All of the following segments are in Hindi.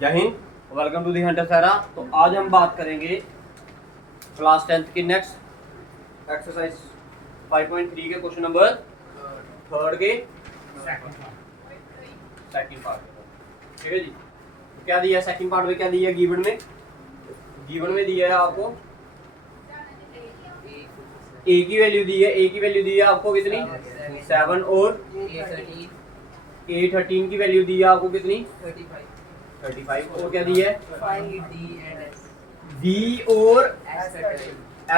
जय हिंद, welcome to the Hunter Sahra. तो आज हम बात करेंगे क्लास 10th की नेक्स्ट एक्सरसाइज 5.3 के क्वेश्चन नंबर थर्ड के सेकंड पार्ट। ठीक है जी। तो क्या दिया सेकंड पार्ट में, क्या दिया गिवन में दिया है आपको ए की वैल्यू दी है। ए की वैल्यू दी है आपको कितनी 7 और A13 की वैल्यू दी है आपको कितनी 35 और क्या दी है D और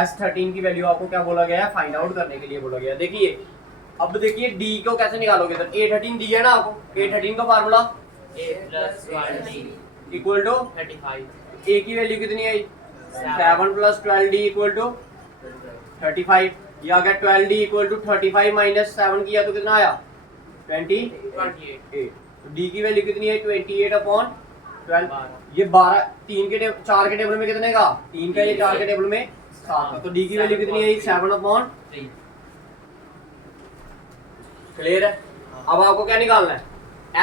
S13 की वैल्यू आपको क्या बोला गया है फाइंड आउट करने के लिए बोला गया है। देखिए अब देखिए D को कैसे निकालोगे। तो A13 दी है ना आपको, A13 का फार्मूला इक्वल टू 35। A की वैल्यू कितनी आई 7 + 12D इक्वल टू 35। या अगर 12D इक्वल टू 35 माइनस 7 किया तो कितना आया 28। तो D की वैल्यू कितनी है 28/12। ये 12 3 के 4 के टेबल में कितने का 3 का, ये 4 के टेबल में 7 का। तो D की वैल्यू कितनी है 7/3। क्लियर है। अब आपको क्या निकालना है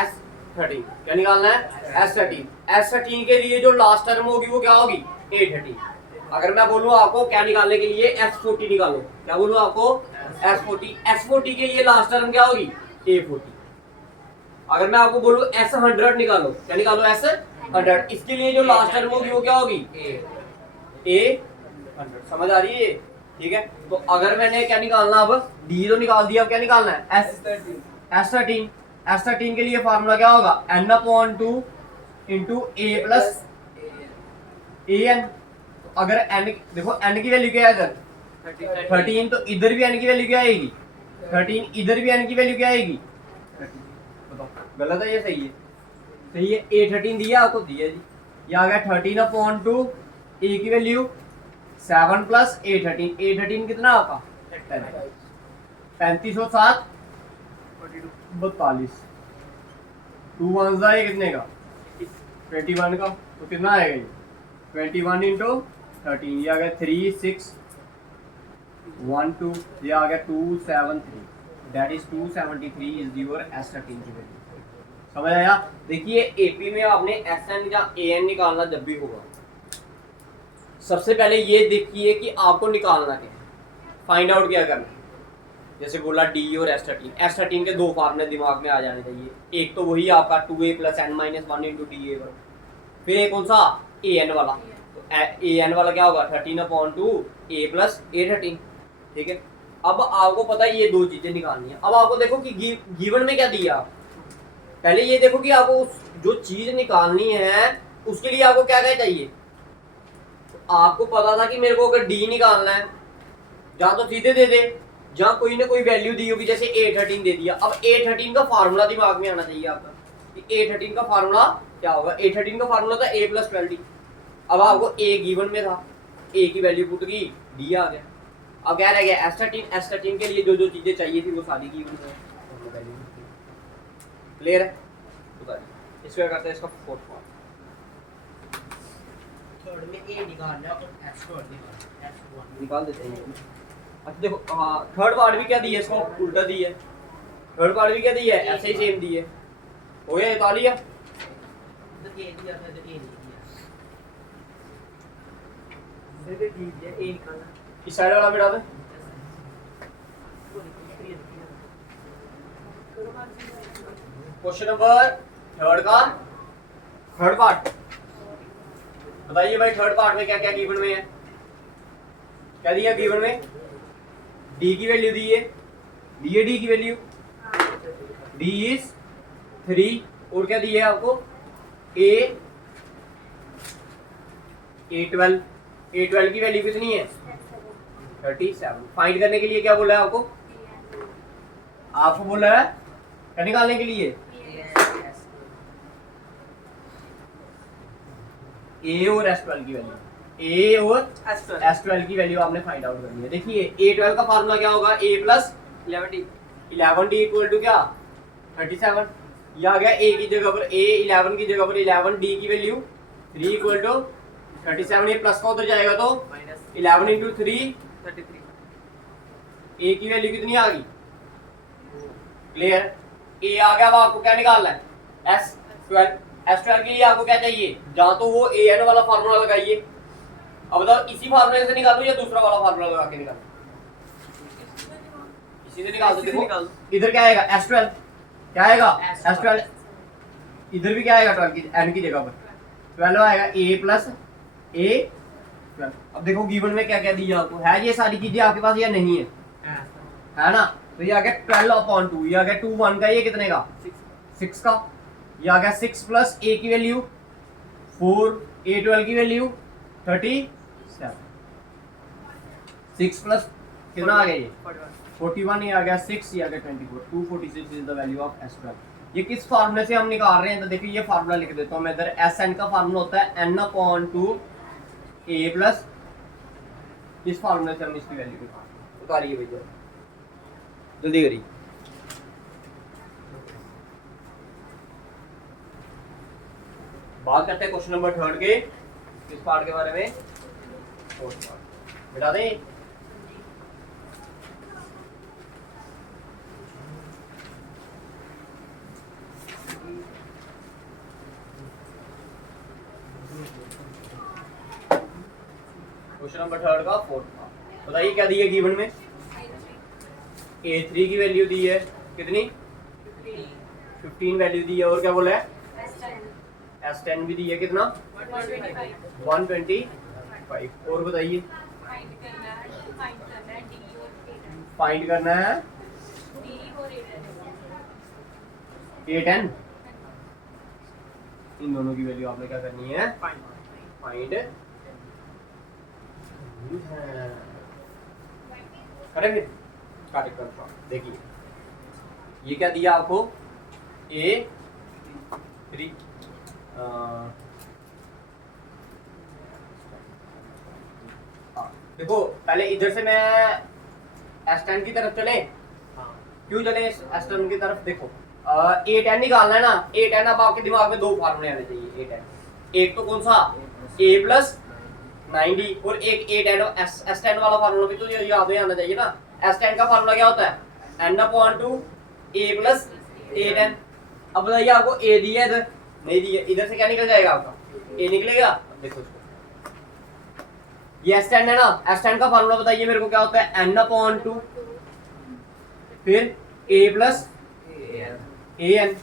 S13। क्या निकालना है S13। S13 के लिए जो लास्ट टर्म होगी वो क्या होगी A13। अगर मैं बोलूं आपको क्या निकालने के लिए S40 निकालो, क्या बोलूं आपको S40 के लिए लास्ट टर्म क्या होगी A40। अगर मैं आपको बोलूं S100 निकालो, क्या निकालो S100, इसके लिए जो लास्ट टर्म होगी वो क्या होगी A100। समझ आ रही है ये, ठीक है। तो अगर मैंने क्या निकालना, अब D तो निकाल दिया, अब क्या निकालना है S13 के लिए फार्मूला क्या होगा n/2 into A plus AN। अगर n देखो n की वैल्यू क्या है इधर 13, तो इधर भी n की वैल्यू क्या आएगी 13, इधर भी n की वैल्यू क्या आएगी 13। बताओ गलत है ये सही है? सही है। A13 दिया आपको, दिया जी। ये आ गया 13/2। A की वैल्यू 7 + A13 कितना आपका 35 और 7 42। 2 1 ये कितने का 21 का। तो कितना आएगा ये 21 इंटू 13। ये आ गया 3 6 1 2। ये आ गया 273। That is 273 is your S13 की वैल्यू। समझ आया। देखिए एपी में आपने SN या AN निकालना जब भी होगा, सबसे पहले ये देखिए कि आपको निकालना क्या है, फाइंड आउट क्या करना है। जैसे बोला D और S13 के दो फार्मूले दिमाग में आ जाने चाहिए। एक तो वही आपका 2A + n-1 इंटू DA1। फिर एक कौन सा AN वाला। तो AN वाला क्या होगा 13/2 A + A13। ठीक है। अब आपको पता है ये दो चीजें निकालनी है। अब आपको देखो कि गिवन में क्या दिया। पहले ये देखो कि आपको जो चीज निकालनी है उसके लिए आपको क्या क्या चाहिए। तो आपको पता था कि मेरे को अगर D निकालना है, जहां तो सीधे दे दे, जहां कोई ना कोई वैल्यू दी होगी, जैसे A13 दे दिया। अब A13 का फार्मूला दिमाग में आना चाहिए आपका कि A13 का फार्मूला क्या होगा। A13 का फार्मूला था A + 12D। अब आपको A गिवन में था, A की वैल्यू पुट की, D आ गया। अब क्या रह गया S13 के लिए जो जो चीजें चाहिए थी वो सारी गिवन में। क्लियर है। इसको करते हैं इसका फोर्थ पार्ट। थर्ड में ए निकालना है और S1 निकाल देते हैं। अच्छा देखो थर्ड पार्ट भी क्या दी है, इसको उल्टा दी है। थर्ड पार्ट भी क्या दी है ऐसे ही सेम दी है। हो गया निकाल लिया। तो ए दिया था तो ए नहीं दिया ए निकालना इस साइड वाला बिठा दे। क्वेश्चन नंबर थर्ड का थर्ड पार्ट बताइए भाई। थर्ड पार्ट में क्या क्या गिवन में है, क्या दिया गिवन में। D की वैल्यू दी है, दी है D की वैल्यू, D इज 3। और क्या दी है आपको A12 की वैल्यू कितनी है 37। फाइंड करने के लिए क्या बोला है आपको बोला है क्या निकालने के लिए A और S12 की वैल्यू, A और S12 की वैल्यू आपने फाइंड आउट करनी है। देखिए A12 का फार्मूला क्या होगा A + 11D इक्वल टू क्या 37। यह आ गया A की जगह पर A11 की जगह पर 11, D की वैल्यू 3 इक्वल टू 37। ये प्लस का उधर जाएगा तो 11 इंटू 3 33। A की वैल्यू कितनी आ गई क्लियर। A आ गया। अब आपको क्या निकालना है S12 S12 के लिए आपको क्या चाहिए, जहाँ तो वो AN वाला फार्मूला लगाइए। अब बताओ इसी फार्मूले से निकालूं या दूसरा वाला फार्मूला लगा के निकालूं? इसी से निकाल दो। देखो इधर क्या आएगा S12, क्या आएगा S12, इधर भी क्या आएगा 12 की N की जगह पर 12 आएगा A प्लस A12। अब देखो गिवन में क्या क्या दिया आपको, है ये सारी चीजें आपके पास या नहीं है, है ना? तो ये आ गया 12/2, ये आ गया 2 1 का, ये कितने का 6 का, ये आ गया 6 प्लस A की वैल्यू 4, A12 की वैल्यू 37, 6 प्लस कितना आ गया ये 41, ये आ गया 6, ये आ गया 24, 246 is the value of S12। ये किस फार्मूले से हम निकाल रहे हैं, तो देखिए ये फार्मूला लिख देता हूं मैं इधर। SN का फार्मूला होता है N/2 A प्लस, इस फार्मूले से हम इसकी वैल्यू उतारिए भैया, जल्दी करिए। बात करते हैं क्वेश्चन नंबर 3 के, किस पार्ट के बारे में, फोर्थ पार्ट। बता दें क्वेश्चन नंबर 3 का फोर्थ पार्ट। बताइए क्या दी है गिवन में, A3 की वैल्यू दी है कितनी 15 वैल्यू दी है, और क्या बोला है S10 भी दी है कितना 125। और बताइए फाइंड करना है A10, इन दोनों की वैल्यू आपने क्या करनी है फाइंड करेंगे। देखिए ये क्या दिया आपको A3, देखो पहले इधर से मैं S10 की तरफ चले, क्यों चले S10 की तरफ, देखो A10 निकालना है ना, A10 अब आपके दिमाग में दो फार्मूले आने चाहिए A10, एक तो कौन सा A प्लस 9D, और एक A10 S10 वाला फार्मूला भी तो याद आना चाहिए ना। S10 का फार्मूला क्या होता है N/2 A प्लस A10। अब बताइए आपको A दिया इधर नहीं दिया, इधर से क्या निकल जाएगा आपका A निकलेगा। देखो ये S10 है ना, S10 का फार्मूला बताइए मेरे को क्या होता है N/2 फिर A plus AN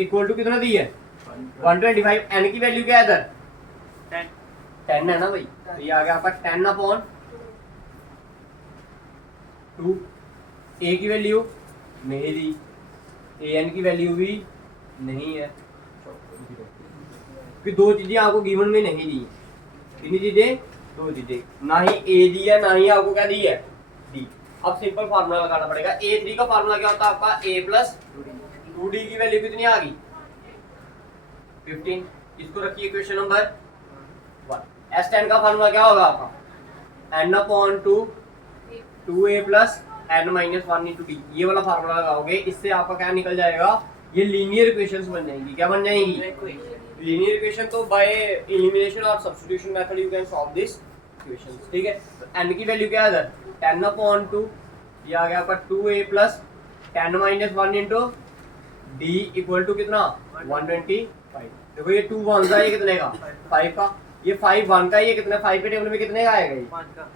equal to कितना दी है 125। N की वैल्यू क्या है इधर 10 है ना भाई, तो ये आ गया आपका 10/2। A की वैल्यू नहीं दी, AN की वैल्यू भी नहीं है, क्योंकि दो चीजें आपको गिवन में नहीं दी, कितनी चीजें दो चीजें, ना ही A दी है ना ही आपको क्या दी है D। अब सिंपल फार्मूला लगाना पड़ेगा। A3 का फार्मूला क्या होता है आपका A प्लस 2D की वैल्यू कितनी आ गई 15, इसको रखिए क्वेश्चन नंबर 1। S10 का फार्मूला क्या होगा आपका N/2 2A plus N-1 into D, ये वाला फार्मूला लगाओगे, इससे आपका क्या निकल जाएगा, ये लीनियर इक्वेशंस बन जाएंगी। क्या बन जाएंगी लीनियर इक्वेशन। तो बाय एलिमिनेशन और substitution method you can solve this equations, ठीक है। तो N की वैल्यू क्या है इधर 10/2, ये आ गया आपका 2A plus 10-1 into D equal to कितना 125। देखो ये 2 1 का, ये कितने का 5 का, ये 5 1 का, ये कितने 5 के टेबल में कितने का आएगा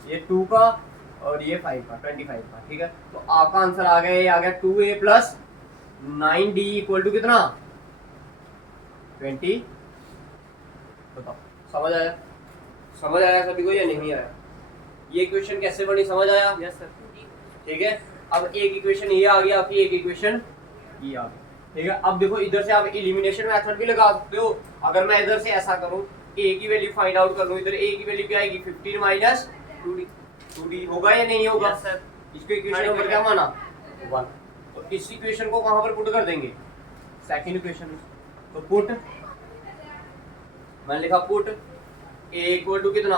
ये 2 का, और ये 5 का 25 का, ठीक है। तो आपका आंसर आ गया, ये आ गया 2A plus 9D equal to कितना 20। बताओ समझ आया, समझ आया सभी को या नहीं आया, ये इक्वेशन कैसे बनी समझ आया। यस सर, ठीक है। अब एक इक्वेशन ये आ गया आपकी, एक इक्वेशन ये आ गया, ठीक है। अब देखो इधर से आप एलिमिनेशन मेथड भी लगा सकते हो। अगर मैं इधर से ऐसा करूं A की वैल्यू फाइंड आउट कर लूं, इधर A की वैल्यू क्या आएगी 15 माइनस 2D होगा या नहीं होगा यस सर। इसको इक्वेशन नंबर क्या माना 1। तो इस इक्वेशन को कहां पर पुट कर देंगे सेकंड इक्वेशन। तो पुट मैंने लिखा पुट A इक्वल टू कितना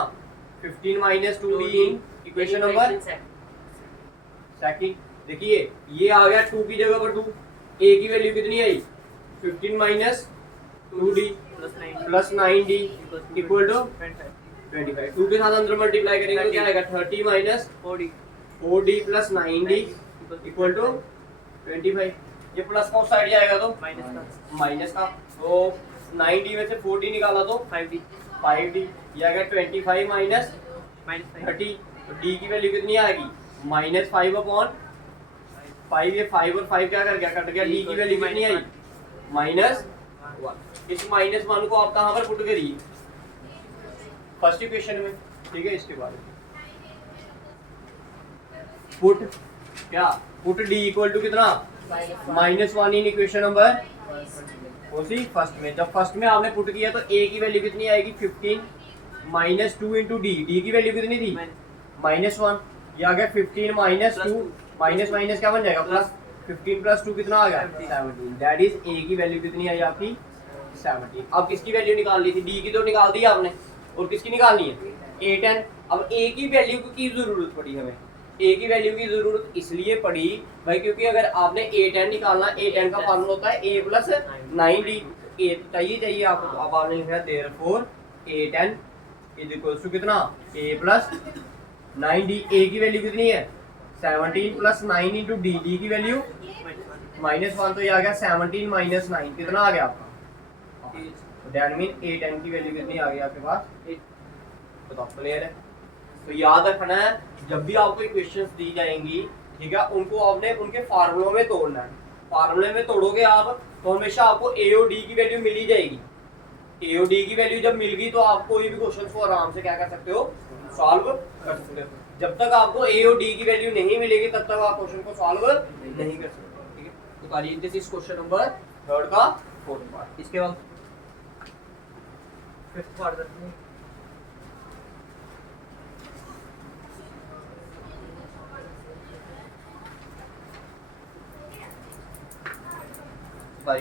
15 minus 2D in equation number second. देखिए ये आ गया 2 की जगह पर 2, A की वैल्यू कितनी आई 15 minus 2D plus 9D equal to 25। 2 के साथ अंदर मल्टीप्लाई करेंगे तो क्या आएगा 30 minus 4D plus 9D equal to 25। ये प्लस का उस साइड जाएगा तो माइनस का। तो 9D में से 4D निकाला तो 5D 5D, ये आ गया 25 माइनस -5 30, तो D की वैल्यू कितनी आएगी -5/5, ये 5 और 5 क्या कर गया, कट गया, D की वैल्यू कितनी आई -1। इस -1 को आप कहाँ पर पुट करिए, फर्स्ट इक्वेशन में, ठीक है। इसके बाद पुट क्या, पुट D इक्वल टू कितना -1 इन इक्वेशन नंबर उसी फर्स्ट में। जब फर्स्ट में आपने पुट किया तो A की वैल्यू कितनी आएगी 15 -2 इंटू D, D की वैल्यू कितनी थी -1, ये आ गया 15 -2 माइनस माइनस क्या बन जाएगा प्लस, 15 प्लस 2 कितना आ गया 17, दैट इज A की वैल्यू कितनी आई आपकी 17। अब किसकी वैल्यू निकालनी थी, D की तो निकाल दी आपने, और किसकी निकालनी है A10। अब A की वैल्यू की जरूरत पड़ी हमें, A की वैल्यू की जरूरत इसलिए पड़ी भाई क्योंकि अगर आपने A10 निकालना, A10 का फार्मूला होता है A प्लस 9D, A चाहिए आपको, अब आपने लिखा therefore A10 is equals to कितना A प्लस 9D। A की वैल्यू कितनी है 17 प्लस 9 इंटू D, D की वैल्यू -1, तो ये आ गया 17 माइनस 9 कितना आ गया आपका, दैट मीन A10 की वैल्यू कितनी आ गई आपके पास, बताओ क्लियर है। तो याद रखना है जब भी आपको इक्वेशंस दी जाएंगी, ठीक है, उनको आपने उनके फार्मूलों में तोड़ना है। फार्मूले में तोड़ोगे आप तो हमेशा आपको A और D की वैल्यू मिल ही जाएगी। A और D की वैल्यू जब मिल गई तो आप कोई भी क्वेश्चन को आराम से क्या कर सकते हो, सॉल्व कर सकते हो। जब तक आपको A और D की वैल्यू नहीं मिलेगी तब तक आप क्वेश्चन को सॉल्व नहीं कर सकते, ठीक है। तो करिए दिस इज क्वेश्चन नंबर 3 का 4th पार्ट। इसके बाद 5th पार्ट करते हैं।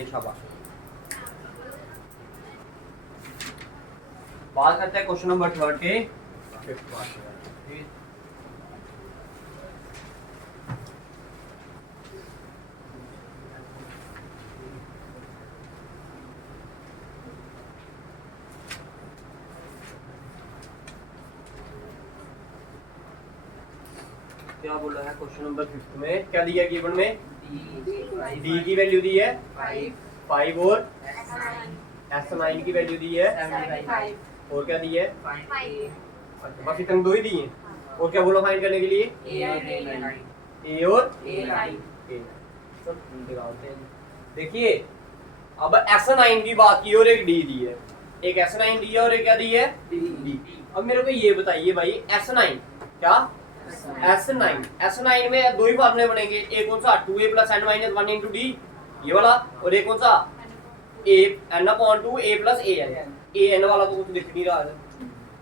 शाबाश। बात करते हैं क्वेश्चन नंबर 3 के 5th पार्ट। क्या बोला है क्वेश्चन नंबर 5 में, क्या दिया गिवन में, D की वैल्यू दी है 5 और S9 की वैल्यू दी है 75 और क्या दी है, 5 अच्छा बस इतने दो ही दिए हैं। और क्या बोला फाइंड करने के लिए, A और A। देखिए अब S9 की बात की और एक D दी है, एक S9 दी है और एक क्या दी है D। अब मेरे को ये बताइए भाई S9 क्या, S9 में दो ही फार्मूले बनेंगे, एक कौन सा 2A plus n minus 1 into D ये वाला, और एक कौन सा n/2 A प्लस AN वाला तो कुछ दिख नहीं रहा है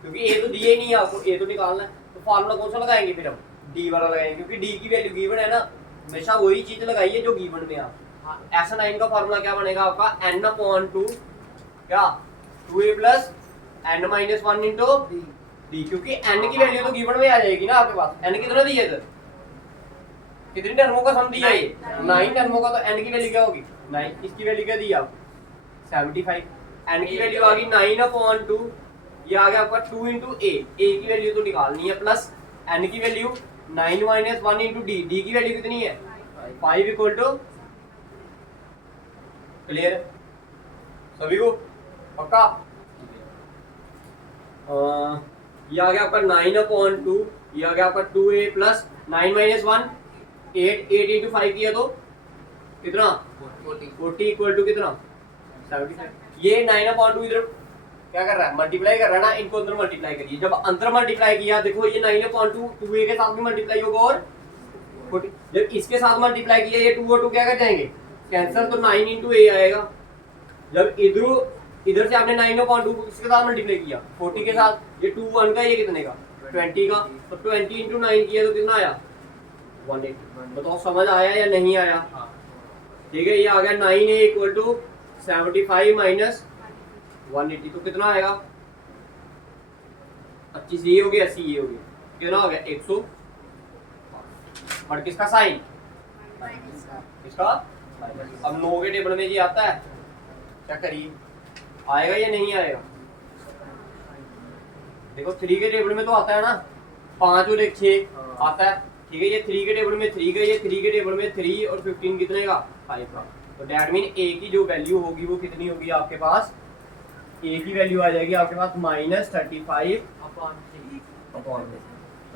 क्योंकि A तो दिए ही नहीं है आपको, A तो निकालना है, तो फार्मूला कौन सा लगाएंगे फिर हम D वाला लगाएंगे क्योंकि D की वैल्यू गिवन है ना, हमेशा वही चीज लगाइए जो गिवन में आप। S9 का फार्मूला क्या बनेगा आपका n/2 क्या 2A plus n minus 1 into D, क्योंकि n की वैल्यू तो गिवन में आ जाएगी ना आपके पास। n कितना दिया है इधर, कितनी टर्मों का सम दिया है 9 टर्मों का, तो n की वैल्यू क्या होगी 9, इसकी वैल्यू क्या दी आपको 75, n की वैल्यू आ गई 9/2, ये आ गया आपका 2 इंटू A की वैल्यू तो निकालनी है, प्लस n की value 9 minus 1 into D, D की वैल्यू कितनी है 5 इक्वल टू, क्लियर सभी को पक्का। ये आ गया आपका 9/2, ये आ गया आपका 2A प्लस 9 माइनस 1 8 इंटू 5 किया तो कितना 40 इक्वल टू कितना 75। ये 9/2 इधर क्या कर रहा है, मल्टीप्लाई कर रहा है ना, इनको अंदर मल्टीप्लाई करिए। जब अंदर मल्टीप्लाई किया देखो ये 9/2 2A के साथ भी मल्टीप्लाई होगा और 40, जब इसके साथ मल्टीप्लाई किया ये 2 और 2 क्या कर जाएंगे कैंसिल, तो 9 इंटू A आएगा। जब इधर से आपने 9/2 किसके साथ मल्टीप्लाई किया 40 के साथ, ये 2 1 का, ये कितने का 20 का, तो 20 इंटू 9 किया तो कितना आया 180। बताओ समझ आया या नहीं आया, ठीक है। ये आ गया 9A इक्वल टू 75 माइनस 180, तो कितना आएगा 25 ये हो गया 80 ये हो गया, कितना हो गया 100, और किसका साइन इसका। अब 9 के टेबल में जी आता है, क्या करिए आएगा या नहीं आएगा, देखो 3 के टेबल में तो आता है ना 5 और 1 6 आता है, ठीक है। ये 3 के टेबल में 3 का, ये 3 के टेबल में 3 और 15 कितने का 5 का, तो दैट मीन A की जो वैल्यू होगी वो कितनी होगी आपके पास ए की वैल्यू आ जाएगी आपके पास -35 अपॉन 3 अपॉन में।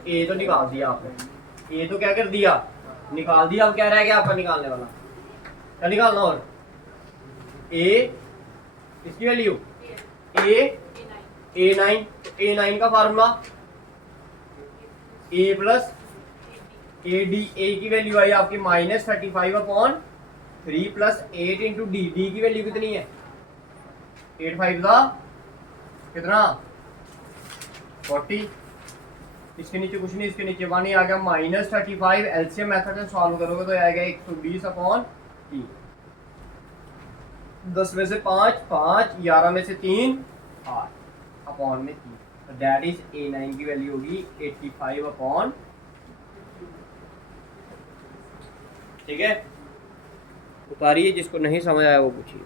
ए तो निकाल दिया आपने, ए तो क्या कर दिया, निकाल दिया। अब क्या रह गया आपका निकालने वाला, क्या निकालना? और ए इसकी वैल्यू A9, तो A9 का formula A plus AD, A की वैल्यू आई आपकी -35 upon 3 plus 8 into D, D की वैल्यू कितनी है? 8 5 का कितना 40, इसके नीचे कुछ नहीं, इसके नीचे 1 ही आ गया। -35 एलसीएम मेथड से सॉल्व करोगे तो आएगा 120 अपॉन 3, 10 में से 5 5, 11 में से 3 8 अपॉन में 3, तो दैट इज A9 की वैल्यू होगी 85 अपॉन। ठीक है, उतारिए, जिसको नहीं समझ आया वो पूछिए।